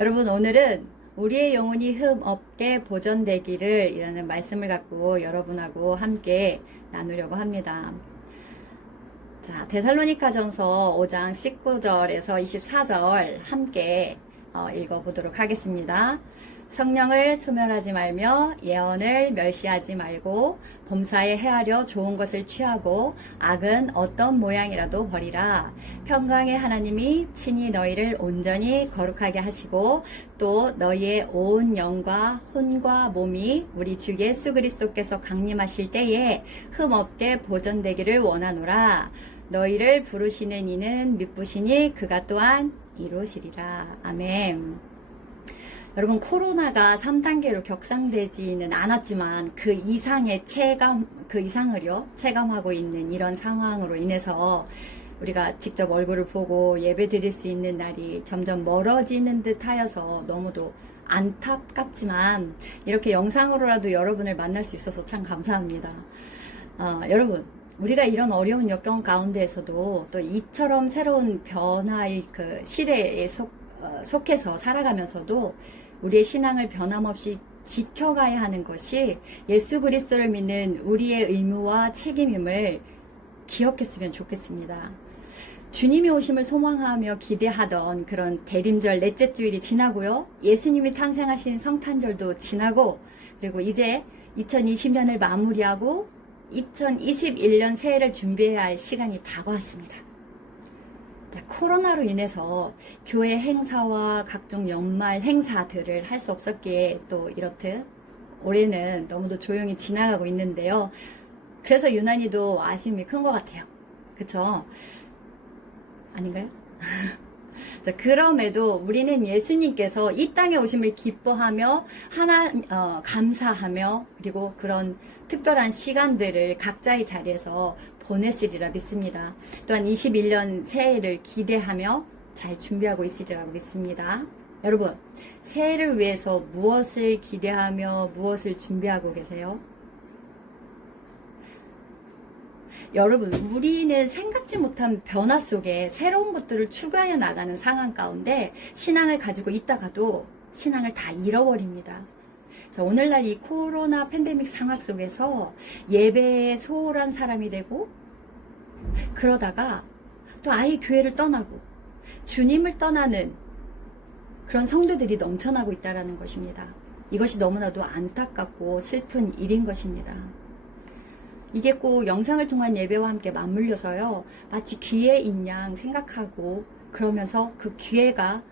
여러분, 오늘은 우리의 영혼이 흠 없게 보존되기를 이라는 말씀을 갖고 여러분하고 함께 나누려고 합니다. 자, 데살로니가전서 5장 19절에서 24절 함께 읽어보도록 하겠습니다. 성령을 소멸하지 말며 예언을 멸시하지 말고 범사에 헤아려 좋은 것을 취하고 악은 어떤 모양이라도 버리라. 평강의 하나님이 친히 너희를 온전히 거룩하게 하시고 또 너희의 온 영과 혼과 몸이 우리 주 예수 그리스도께서 강림하실 때에 흠없게 보존되기를 원하노라. 너희를 부르시는 이는 미쁘시니 그가 또한 이루시리라. 아멘. 여러분, 코로나가 3단계로 격상되지는 않았지만 그 이상의 체감하고 있는 이런 상황으로 인해서 우리가 직접 얼굴을 보고 예배 드릴 수 있는 날이 점점 멀어지는 듯 하여서 너무도 안타깝지만 이렇게 영상으로라도 여러분을 만날 수 있어서 참 감사합니다. 여러분, 우리가 이런 어려운 역경 가운데에서도 또 이처럼 새로운 변화의 그 시대에 속해서 살아가면서도 우리의 신앙을 변함없이 지켜가야 하는 것이 예수 그리스도를 믿는 우리의 의무와 책임임을 기억했으면 좋겠습니다. 주님이 오심을 소망하며 기대하던 그런 대림절 넷째 주일이 지나고요. 예수님이 탄생하신 성탄절도 지나고, 그리고 이제 2020년을 마무리하고 2021년 새해를 준비해야 할 시간이 다가왔습니다. 자, 코로나로 인해서 교회 행사와 각종 연말 행사들을 할 수 없었기에 또 이렇듯 올해는 너무도 조용히 지나가고 있는데요. 그래서 유난히도 아쉬움이 큰 것 같아요. 그쵸? 아닌가요? 자, 그럼에도 우리는 예수님께서 이 땅에 오심을 기뻐하며 감사하며 그리고 그런 특별한 시간들을 각자의 자리에서 보냈으리라 믿습니다. 또한 21년 새해를 기대하며 잘 준비하고 있으리라고 믿습니다. 여러분, 새해를 위해서 무엇을 기대하며 무엇을 준비하고 계세요? 여러분, 우리는 생각지 못한 변화 속에 새로운 것들을 추가해 나가는 상황 가운데 신앙을 가지고 있다가도 신앙을 다 잃어버립니다. 자, 오늘날 이 코로나 팬데믹 상황 속에서 예배에 소홀한 사람이 되고, 그러다가 또 아예 교회를 떠나고 주님을 떠나는 그런 성도들이 넘쳐나고 있다는 것입니다. 이것이 너무나도 안타깝고 슬픈 일인 것입니다. 이게 꼭 영상을 통한 예배와 함께 맞물려서요, 마치 귀해인 양 생각하고 그러면서 그 귀해가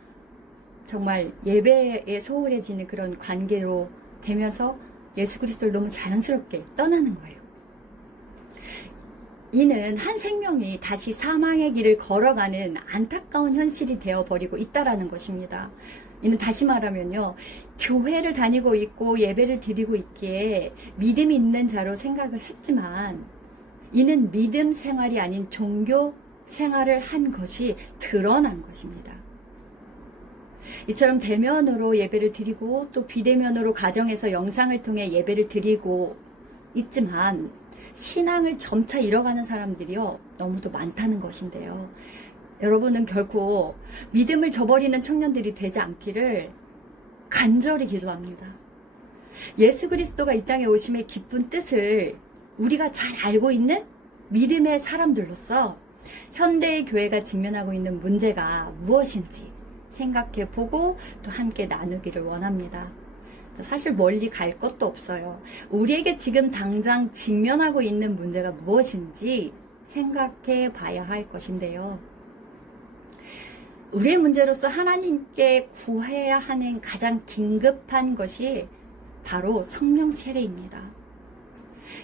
정말 예배에 소홀해지는 그런 관계로 되면서 예수 그리스도를 너무 자연스럽게 떠나는 거예요. 이는 한 생명이 다시 사망의 길을 걸어가는 안타까운 현실이 되어버리고 있다라는 것입니다. 이는 다시 말하면요, 교회를 다니고 있고 예배를 드리고 있기에 믿음이 있는 자로 생각을 했지만 이는 믿음 생활이 아닌 종교 생활을 한 것이 드러난 것입니다. 이처럼 대면으로 예배를 드리고 또 비대면으로 가정에서 영상을 통해 예배를 드리고 있지만 신앙을 점차 잃어가는 사람들이요, 너무도 많다는 것인데요. 여러분은 결코 믿음을 저버리는 청년들이 되지 않기를 간절히 기도합니다. 예수 그리스도가 이 땅에 오심의 깊은 뜻을 우리가 잘 알고 있는 믿음의 사람들로서 현대의 교회가 직면하고 있는 문제가 무엇인지 생각해 보고 또 함께 나누기를 원합니다. 사실 멀리 갈 것도 없어요. 우리에게 지금 당장 직면하고 있는 문제가 무엇인지 생각해 봐야 할 것인데요. 우리의 문제로서 하나님께 구해야 하는 가장 긴급한 것이 바로 성령 세례입니다.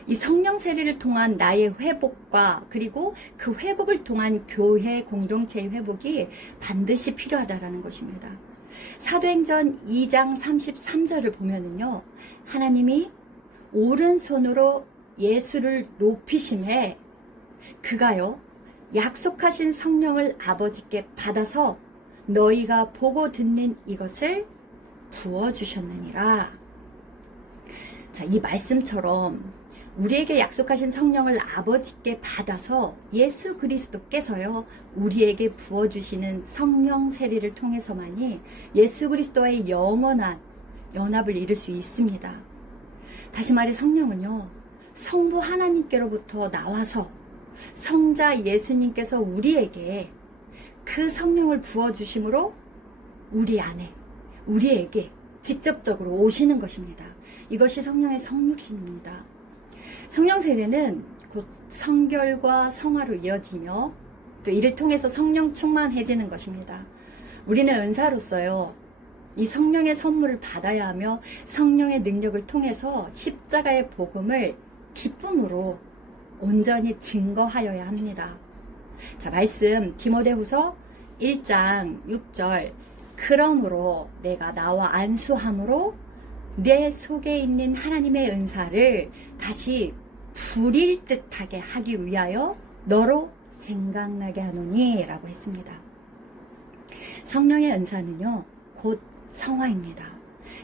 이 성령 세례를 통한 나의 회복과 그리고 그 회복을 통한 교회 공동체의 회복이 반드시 필요하다라는 것입니다. 사도행전 2장 33절을 보면은요, 하나님이 오른손으로 예수를 높이심에 그가요 약속하신 성령을 아버지께 받아서 너희가 보고 듣는 이것을 부어주셨느니라. 자, 이 말씀처럼 우리에게 약속하신 성령을 아버지께 받아서 예수 그리스도께서요, 우리에게 부어주시는 성령 세례를 통해서만이 예수 그리스도와의 영원한 연합을 이룰 수 있습니다. 다시 말해 성령은요, 성부 하나님께로부터 나와서 성자 예수님께서 우리에게 그 성령을 부어주심으로 우리 안에, 우리에게 직접적으로 오시는 것입니다. 이것이 성령의 성육신입니다. 성령 세례는 곧 성결과 성화로 이어지며 또 이를 통해서 성령 충만해지는 것입니다. 우리는 은사로서요, 이 성령의 선물을 받아야 하며 성령의 능력을 통해서 십자가의 복음을 기쁨으로 온전히 증거하여야 합니다. 자, 말씀 디모데후서 1장 6절, 그러므로 내가 나와 안수함으로 내 속에 있는 하나님의 은사를 다시 부릴 듯하게 하기 위하여 너로 생각나게 하노니 라고 했습니다. 성령의 은사는요, 곧 성화입니다.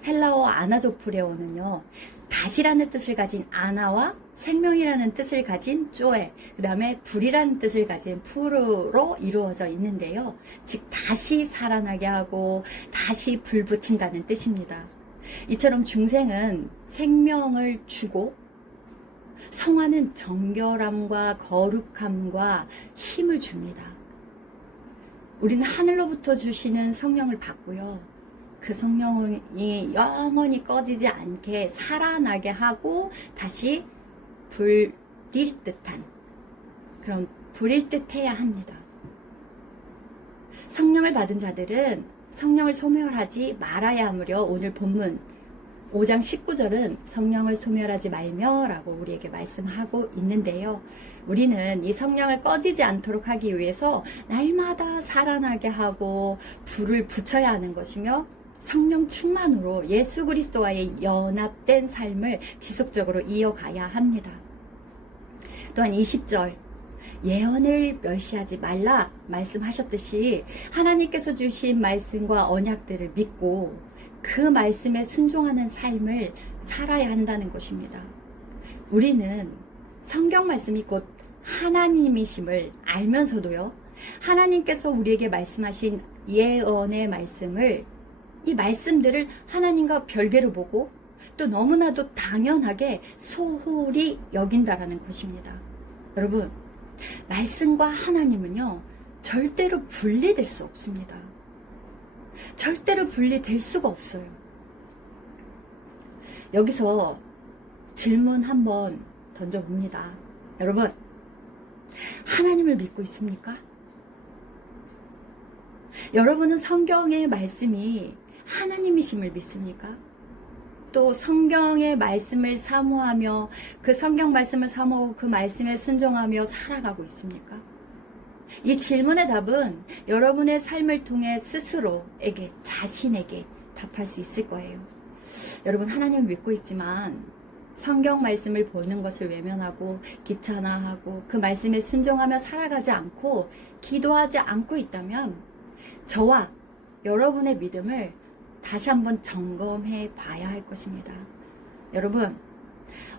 헬라어 아나조프레오는요, 다시라는 뜻을 가진 아나와 생명이라는 뜻을 가진 쪼에, 그 다음에 불이라는 뜻을 가진 푸르로 이루어져 있는데요. 즉 다시 살아나게 하고 다시 불 붙인다는 뜻입니다. 이처럼 중생은 생명을 주고 성화는 정결함과 거룩함과 힘을 줍니다. 우리는 하늘로부터 주시는 성령을 받고요, 그 성령이 영원히 꺼지지 않게 살아나게 하고 다시 불일 듯한, 그런 불일 듯해야 합니다. 성령을 받은 자들은 성령을 소멸하지 말아야 하므려 오늘 본문 5장 19절은 성령을 소멸하지 말며 라고 우리에게 말씀하고 있는데요. 우리는 이 성령을 꺼지지 않도록 하기 위해서 날마다 살아나게 하고 불을 붙여야 하는 것이며, 성령 충만으로 예수 그리스도와의 연합된 삶을 지속적으로 이어가야 합니다. 또한 20절, 예언을 멸시하지 말라 말씀하셨듯이 하나님께서 주신 말씀과 언약들을 믿고 그 말씀에 순종하는 삶을 살아야 한다는 것입니다. 우리는 성경 말씀이 곧 하나님이심을 알면서도요, 하나님께서 우리에게 말씀하신 예언의 말씀을, 이 말씀들을 하나님과 별개로 보고 또 너무나도 당연하게 소홀히 여긴다라는 것입니다. 여러분, 말씀과 하나님은요, 절대로 분리될 수 없습니다. 절대로 분리될 수가 없어요. 여기서 질문 한번 던져봅니다. 여러분, 하나님을 믿고 있습니까? 여러분은 성경의 말씀이 하나님이심을 믿습니까? 또 성경의 말씀을 사모하며 그 성경 말씀을 사모하고 그 말씀에 순종하며 살아가고 있습니까? 이 질문의 답은 여러분의 삶을 통해 스스로에게, 자신에게 답할 수 있을 거예요. 여러분, 하나님을 믿고 있지만 성경 말씀을 보는 것을 외면하고 귀찮아하고 그 말씀에 순종하며 살아가지 않고 기도하지 않고 있다면 저와 여러분의 믿음을 다시 한번 점검해 봐야 할 것입니다. 여러분,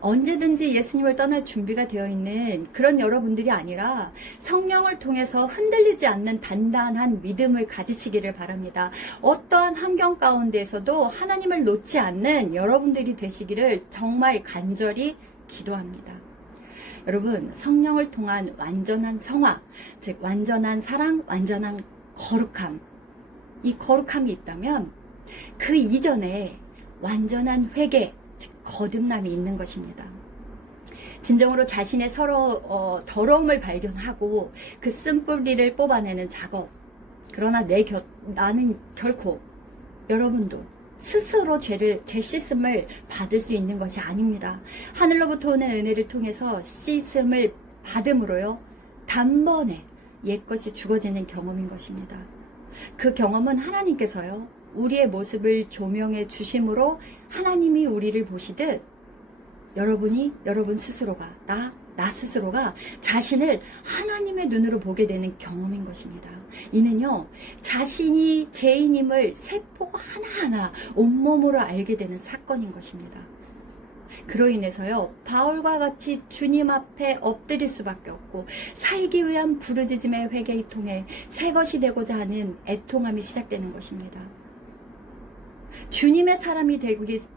언제든지 예수님을 떠날 준비가 되어 있는 그런 여러분들이 아니라 성령을 통해서 흔들리지 않는 단단한 믿음을 가지시기를 바랍니다. 어떠한 환경 가운데에서도 하나님을 놓지 않는 여러분들이 되시기를 정말 간절히 기도합니다. 여러분, 성령을 통한 완전한 성화, 즉 완전한 사랑, 완전한 거룩함, 이 거룩함이 있다면 그 이전에 완전한 회개, 즉 거듭남이 있는 것입니다. 진정으로 자신의 더러움을 발견하고 그 쓴뿌리를 뽑아내는 작업. 그러나 나는 결코, 여러분도 스스로 죄 씻음을 받을 수 있는 것이 아닙니다. 하늘로부터 오는 은혜를 통해서 씻음을 받음으로요, 단번에 옛것이 죽어지는 경험인 것입니다. 그 경험은 하나님께서요, 우리의 모습을 조명해 주심으로 하나님이 우리를 보시듯 여러분 스스로가, 나 스스로가 자신을 하나님의 눈으로 보게 되는 경험인 것입니다. 이는요, 자신이 죄인임을 세포 하나하나 온몸으로 알게 되는 사건인 것입니다. 그로 인해서요, 바울과 같이 주님 앞에 엎드릴 수밖에 없고, 살기 위한 부르짖음의 회개를 통해 새 것이 되고자 하는 애통함이 시작되는 것입니다. 주님의 사람이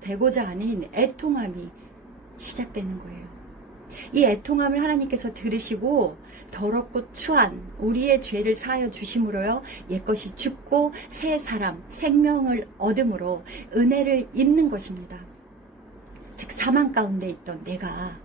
되고자 하는 애통함이 시작되는 거예요. 이 애통함을 하나님께서 들으시고 더럽고 추한 우리의 죄를 사하여 주심으로요, 옛것이 죽고 새 사람, 생명을 얻음으로 은혜를 입는 것입니다. 즉 사망 가운데 있던 내가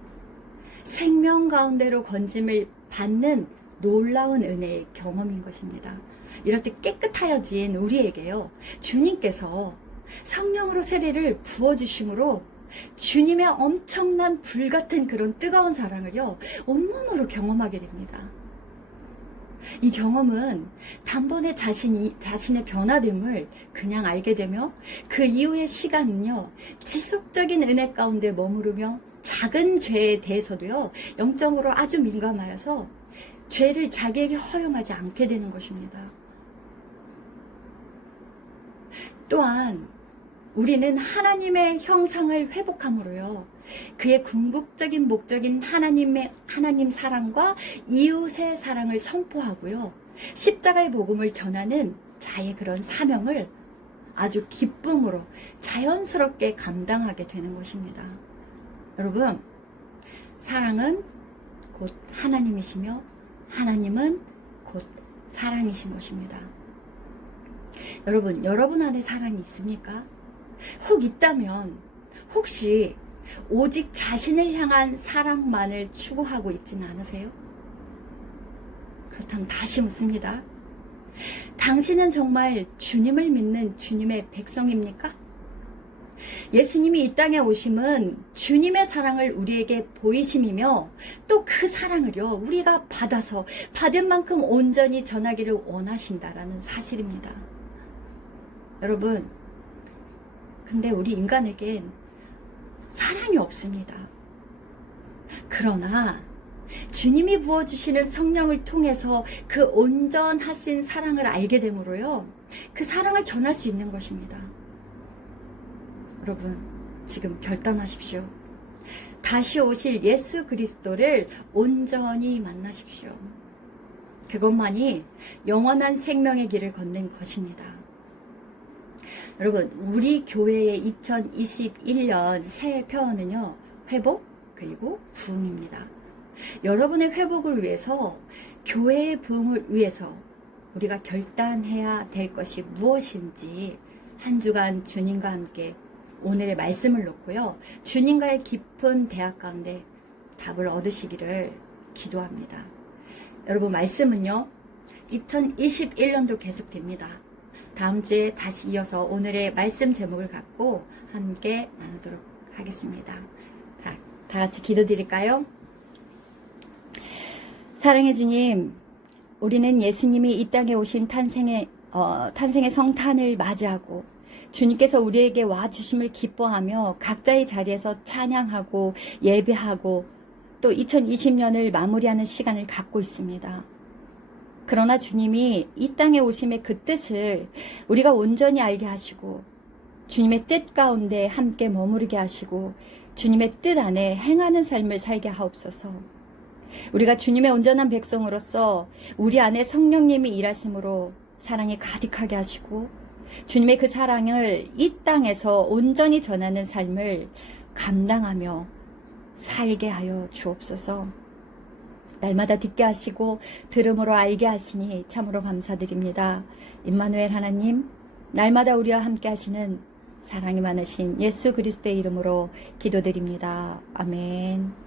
생명 가운데로 건짐을 받는 놀라운 은혜의 경험인 것입니다. 이럴 때 깨끗하여진 우리에게요, 주님께서 성령으로 세례를 부어주심으로 주님의 엄청난 불같은 그런 뜨거운 사랑을요, 온몸으로 경험하게 됩니다. 이 경험은 단번에 자신의 변화됨을 그냥 알게 되며 그 이후의 시간은요, 지속적인 은혜 가운데 머무르며 작은 죄에 대해서도요, 영적으로 아주 민감하여서 죄를 자기에게 허용하지 않게 되는 것입니다. 또한 우리는 하나님의 형상을 회복함으로요, 그의 궁극적인 목적인 하나님 사랑과 이웃의 사랑을 선포하고요, 십자가의 복음을 전하는 자의 그런 사명을 아주 기쁨으로 자연스럽게 감당하게 되는 것입니다. 여러분, 사랑은 곧 하나님이시며 하나님은 곧 사랑이신 것입니다. 여러분 안에 사랑이 있습니까? 혹 있다면 혹시 오직 자신을 향한 사랑만을 추구하고 있지는 않으세요? 그렇다면 다시 묻습니다. 당신은 정말 주님을 믿는 주님의 백성입니까? 예수님이 이 땅에 오심은 주님의 사랑을 우리에게 보이심이며 또 그 사랑을요, 우리가 받아서 받은 만큼 온전히 전하기를 원하신다라는 사실입니다. 여러분, 근데 우리 인간에겐 사랑이 없습니다. 그러나 주님이 부어주시는 성령을 통해서 그 온전하신 사랑을 알게 됨으로요, 그 사랑을 전할 수 있는 것입니다. 여러분, 지금 결단하십시오. 다시 오실 예수 그리스도를 온전히 만나십시오. 그것만이 영원한 생명의 길을 걷는 것입니다. 여러분, 우리 교회의 2021년 새해 표어는요, 회복 그리고 부흥입니다. 여러분의 회복을 위해서, 교회의 부흥을 위해서 우리가 결단해야 될 것이 무엇인지 한 주간 주님과 함께 오늘의 말씀을 놓고요, 주님과의 깊은 대화 가운데 답을 얻으시기를 기도합니다. 여러분, 말씀은요, 2021년도 계속됩니다. 다음 주에 다시 이어서 오늘의 말씀 제목을 갖고 함께 나누도록 하겠습니다. 다 같이 기도드릴까요? 사랑해 주님, 우리는 예수님이 이 땅에 오신 탄생의 성탄을 맞이하고 주님께서 우리에게 와주심을 기뻐하며 각자의 자리에서 찬양하고 예배하고 또 2020년을 마무리하는 시간을 갖고 있습니다. 그러나 주님이 이 땅에 오심의 그 뜻을 우리가 온전히 알게 하시고 주님의 뜻 가운데 함께 머무르게 하시고 주님의 뜻 안에 행하는 삶을 살게 하옵소서. 우리가 주님의 온전한 백성으로서 우리 안에 성령님이 일하심으로 사랑이 가득하게 하시고 주님의 그 사랑을 이 땅에서 온전히 전하는 삶을 감당하며 살게 하여 주옵소서. 날마다 듣게 하시고 들음으로 알게 하시니 참으로 감사드립니다. 임마누엘 하나님, 날마다 우리와 함께 하시는 사랑이 많으신 예수 그리스도의 이름으로 기도드립니다. 아멘.